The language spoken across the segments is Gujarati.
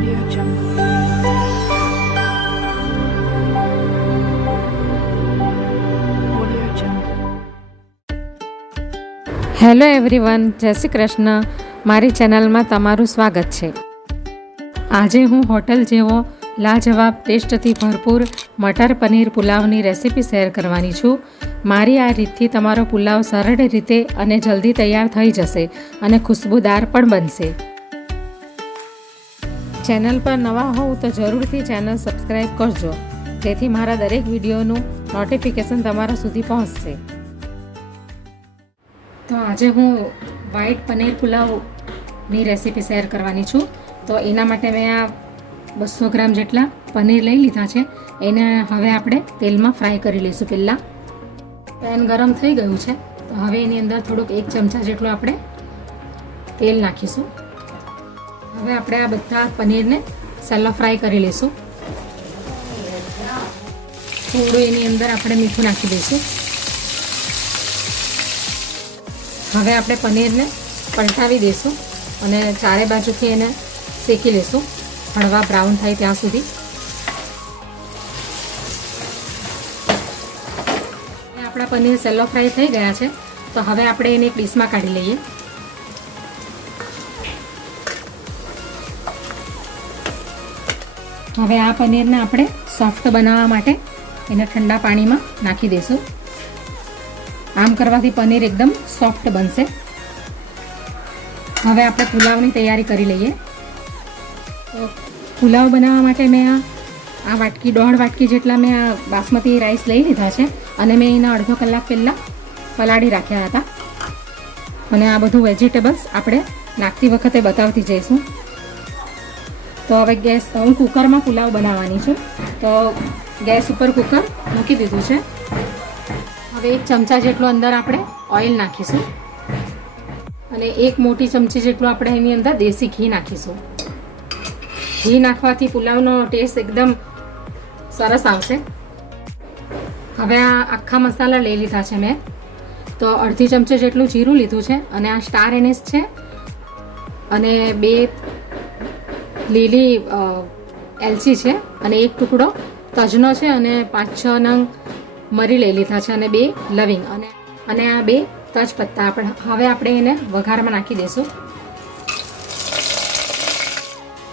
Audio Jungle. Audio Jungle. Hello everyone, જય શ્રી કૃષ્ણ. મારી ચેનલમાં તમારું સ્વાગત છે. આજે હું હોટલ જેવો લાજવાબ ટેસ્ટથી ભરપૂર મટર પનીર પુલાવની રેસીપી શેર કરવાની છું. મારી આ રીતથી તમારો પુલાવ સરળ રીતે અને જલ્દી તૈયાર થઈ જશે અને ખુશ્બુદાર પણ બનશે. ચેનલ પર નવા હોવ તો જરૂરથી ચેનલ સબસ્ક્રાઈબ કરજો, જેથી મારા દરેક વિડીયોનું નોટિફિકેશન તમારા સુધી પહોંચશે. તો આજે હું વ્હાઈટ પનીર પુલાવની રેસીપી શેર કરવાની છું. તો એના માટે મેં આ 200 ગ્રામ જેટલા પનીર લઈ લીધા છે. એને હવે આપણે તેલમાં ફ્રાય કરી લઈશું. પહેલાં પેન ગરમ થઈ ગયું છે, તો હવે એની અંદર થોડુંક 1 ચમચા જેટલું આપણે તેલ નાખીશું. હવે આપણે આ બધા પનીરને સેલો ફ્રાય કરી લઈશું. થોડું એની અંદર આપણે મીઠું નાખી દઈશું. હવે આપણે પનીરને પલટાવી દઈશું અને ચારે બાજુથી એને શેકી લઈશું હળવા બ્રાઉન થાય ત્યાં સુધી. આપણા પનીર સેલો ફ્રાય થઈ ગયા છે, તો હવે આપણે એને એક ડીશમાં કાઢી લઈએ. હવે આ પનીરને આપણે સોફ્ટ બનાવવા માટે એને ઠંડા પાણીમાં નાખી દઈશું. આમ કરવાથી પનીર એકદમ સોફ્ટ બનશે. હવે આપણે પુલાવની તૈયારી કરી લઈએ. તો પુલાવ બનાવવા માટે મેં આ વાટકી 1.5 વાટકી જેટલા મેં આ બાસમતી રાઈસ લઈ લીધા છે અને મેં એના અડધો કલાક પહેલાં પલાળી રાખ્યા હતા. અને આ બધું વેજીટેબલ્સ આપણે નાખતી વખતે બતાવતી જઈશું. તો હવે હું કુકરમાં પુલાવ બનાવવાની છું, તો ગેસ ઉપર કુકર મૂકી દીધું છે. હવે 1 ચમચા જેટલું અંદર આપણે ઓઇલ નાખીશું અને 1 મોટી ચમચી જેટલું આપણે એની અંદર દેશી ઘી નાખીશું. ઘી નાખવાથી પુલાવનો ટેસ્ટ એકદમ સરસ આવશે. હવે આ આખા મસાલા લઈ લીધા છે મેં. તો અડધી ચમચી જેટલું જીરું લીધું છે અને આ સ્ટાર એનેસ છે અને 2 લીલી એલચી છે અને 1 ટુકડો તજનો છે અને 5-6 નંગ મરી લઈ લીધા છે અને 2 લવિંગ અને આ 2 તજપત્તા. હવે આપણે એને વઘારમાં નાખી દઈશું.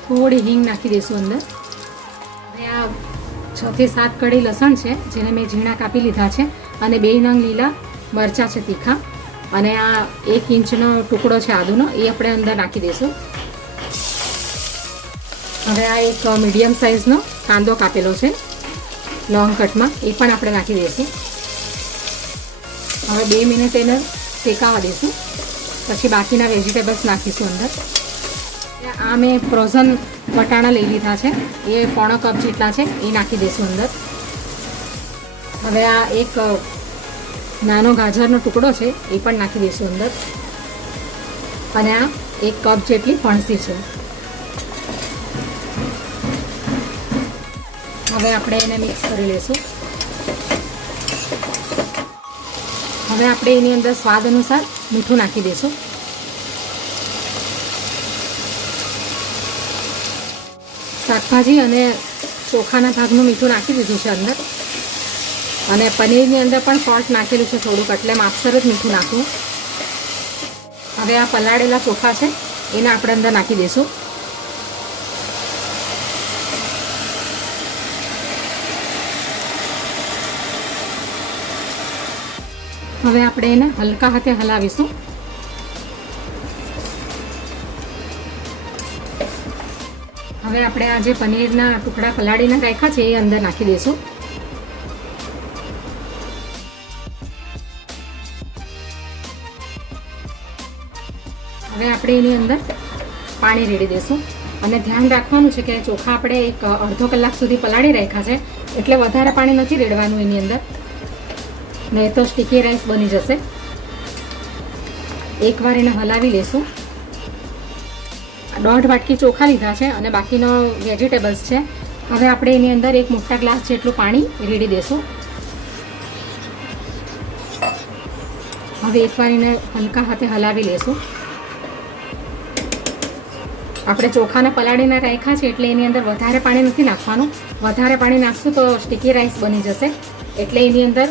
થોડી હિંગ નાખી દઈશું અંદર. અને આ 6 થી 7 કળી લસણ છે, જેને મેં ઝીણા કાપી લીધા છે અને 2 નંગ લીલા મરચાં છે તીખા અને આ 1 ઇંચનો ટુકડો છે આદુનો, એ આપણે અંદર નાખી દઈશું. હવે આ એક મીડિયમ સાઇઝનો કાંદો કાપેલો છે લોંગ કટમાં, એ પણ આપણે નાખી દઈશું. હવે 2 મિનિટ એને શેકાવા દઈશું, પછી બાકીના વેજીટેબલ્સ નાખીશું અંદર. આ મેં ફ્રોઝન વટાણા લઈ લીધા છે, એ 1/4 કપ જેટલા છે, એ નાખી દઈશું અંદર. હવે આ એક નાનો ગાજરનો ટુકડો છે, એ પણ નાખી દઈશું અંદર. અને આ 1 કપ જેટલી ફણસી છે. હવે આપણે એને મિક્સ કરી લઈશું. હવે આપણે એની અંદર સ્વાદ અનુસાર મીઠું નાખી દઈશું. શાકભાજી અને ચોખાના ભાગનું મીઠું નાખી દીધું છે અંદર. અને પનીરની અંદર પણ સોલ્ટ નાખેલું છે થોડુંક, એટલે માપસર જ મીઠું નાખવું. હવે આ પલાળેલા ચોખા છે, એને આપણે અંદર નાખી દઈશું. હવે આપણે એને હલકા હાથે હલાવીશું. હવે આપણે આ જે પનીરના ટુકડા પલાળીને રાખ્યા છે, એ અંદર નાખી દઈશું. હવે આપણે એની અંદર પાણી રેડી દઈશું. અને ધ્યાન રાખવાનું છે કે ચોખા આપણે એક અડધો કલાક સુધી પલાળી રાખ્યા છે, એટલે વધારે પાણી નથી રેડવાનું એની અંદર, નહીં તો સ્ટીકી રાઈસ બની જશે. એકવાર એને હલાવી લેશું. 1.5 વાટકી ચોખા લીધા છે અને બાકીનો વેજીટેબલ્સ છે. હવે આપણે એની અંદર 1 મોટા ગ્લાસ જેટલું પાણી રેડી દઈશું. હવે એકવાર એને હલકા હાથે હલાવી લેશું. આપણે ચોખાને પલાળીને રાખ્યા છે એટલે એની અંદર વધારે પાણી નથી નાખવાનું. વધારે પાણી નાખશું તો સ્ટીકી રાઈસ બની જશે. એટલે એની અંદર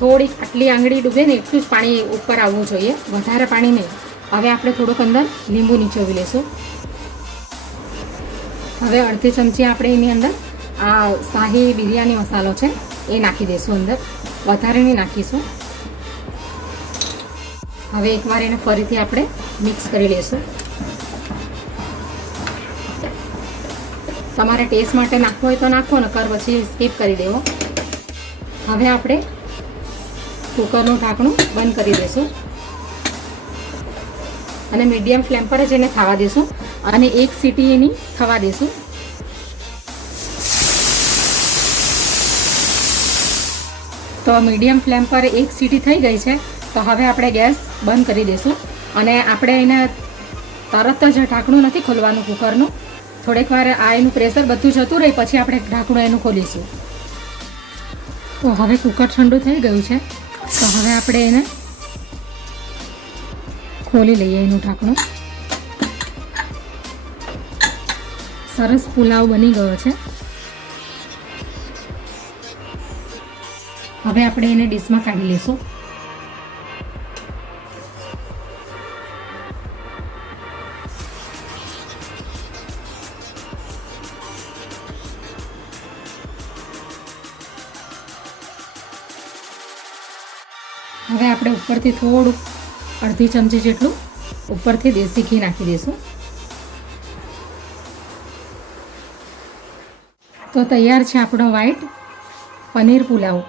થોડીક આટલી આંગળી ડૂબે ને એટલું જ પાણી ઉપર આવવું જોઈએ, વધારે પાણી નહીં. હવે આપણે થોડુંક અંદર લીંબુ નીચોવી લઈશું. હવે અડધી ચમચી આપણે એની અંદર આ શાહી બિરયાની મસાલો છે એ નાખી દઈશું અંદર, વધારે નહીં નાખીશું. હવે એકવાર એને ફરીથી આપણે મિક્સ કરી લઈશું. તમારે ટેસ્ટ માટે નાખવો હોય તો નાખો, નકર પછી સ્કીપ કરી દેવો. હવે આપણે કુકરનું ઢાંકણું બંધ કરી દઈશું અને મીડિયમ ફ્લેમ પર જ એને થવા દઈશું અને એક સીટી એની થવા દઈશું. તો મીડિયમ ફ્લેમ પર એક સીટી થઈ ગઈ છે. તો હવે આપણે ગેસ બંધ કરી દઈશું અને આપણે એને તરત જ ઢાંકણું નથી ખોલવાનું કુકરનું. થોડીક વાર આ એનું પ્રેશર બધું જતું રહે પછી આપણે ઢાંકણું એનું ખોલીશું. તો હવે કુકર ઠંડુ થઈ ગયું છે. તો હવે આપણે એને ખોલી લઈએ એનું ઢાંકણું. સરસ પુલાવ બની ગયો છે. હવે આપણે એને ડીશમાં કાઢી લઈશું. હવે આપણે ઉપરથી થોડું અડધી ચમચી જેટલું ઉપરથી દેશી ઘી નાખી દઈશું. તો તૈયાર છે આપણો white paneer pulao.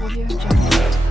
Audio Jungle.